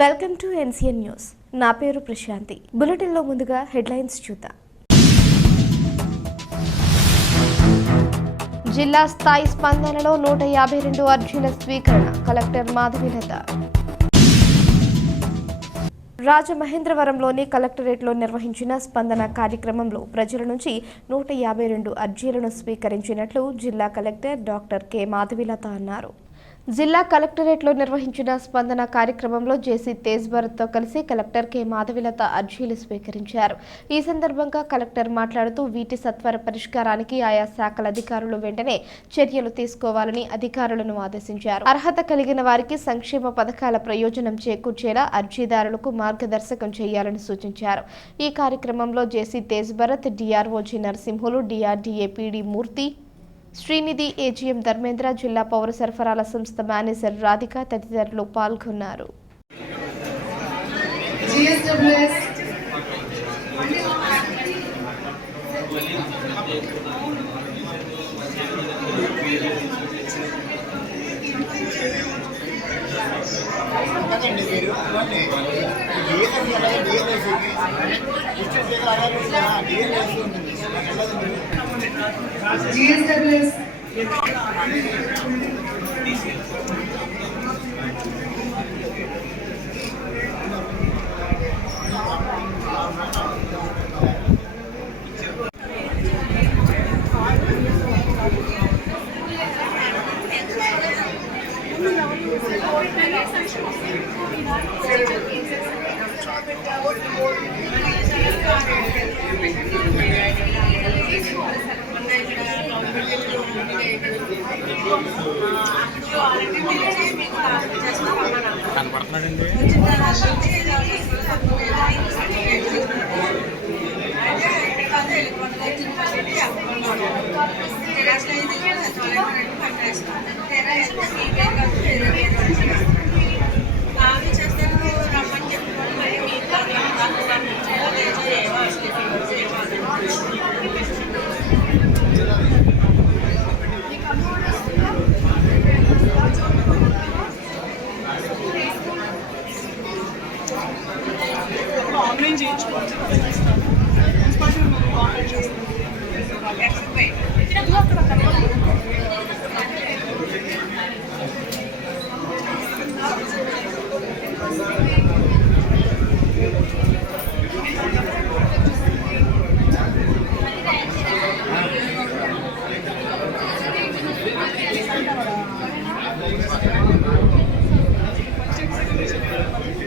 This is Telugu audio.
Welcome to NCN news. నా పేరు ప్రశాంతి. బులెటిన్లో ముందుగా హెడ్లైన్స్ చూద్దాం. జిల్లా స్థాయి స్పందనలో 152 అర్జీల స్వీకరణ. కలెక్టర్ మాధవీలత. రాజమహేంద్రవరంలోని కలెక్టరేట్లో నిర్వహించిన స్పందన కార్యక్రమంలో ప్రజల నుంచి 152 అర్జీలను స్వీకరించినట్లు జిల్లా కలెక్టర్ డాక్టర్ కె మాధవీలత అన్నారు. జిల్లా కలెక్టరేట్లో నిర్వహించిన స్పందన కార్యక్రమంలో జేసీ తేజ్ భరత్తో కలిసి కలెక్టర్ కె మాధవీలత అర్జీలు స్వీకరించారు. ఈ సందర్భంగా కలెక్టర్ మాట్లాడుతూ వీటి సత్వర పరిష్కారానికి ఆయా శాఖల అధికారులు వెంటనే చర్యలు తీసుకోవాలని అధికారులను ఆదేశించారు. అర్హత కలిగిన వారికి సంక్షేమ పథకాల ప్రయోజనం చేకూర్చేలా అర్జీదారులకు మార్గదర్శకం చేయాలని సూచించారు. ఈ కార్యక్రమంలో జేసీ తేజ్ భరత్, డిఆర్ఓజీ నరసింహులు, డిఆర్డీఏ పీడీ మూర్తి, శ్రీనిధి, ఏజీఎం ధర్మేంద్ర, జిల్లా పౌర సరఫరాల సంస్థ మేనేజర్ రాధిక తదితరులు పాల్గొన్నారు. ఆన్లైన్ చేయించుకోవచ్చు. అక్కడ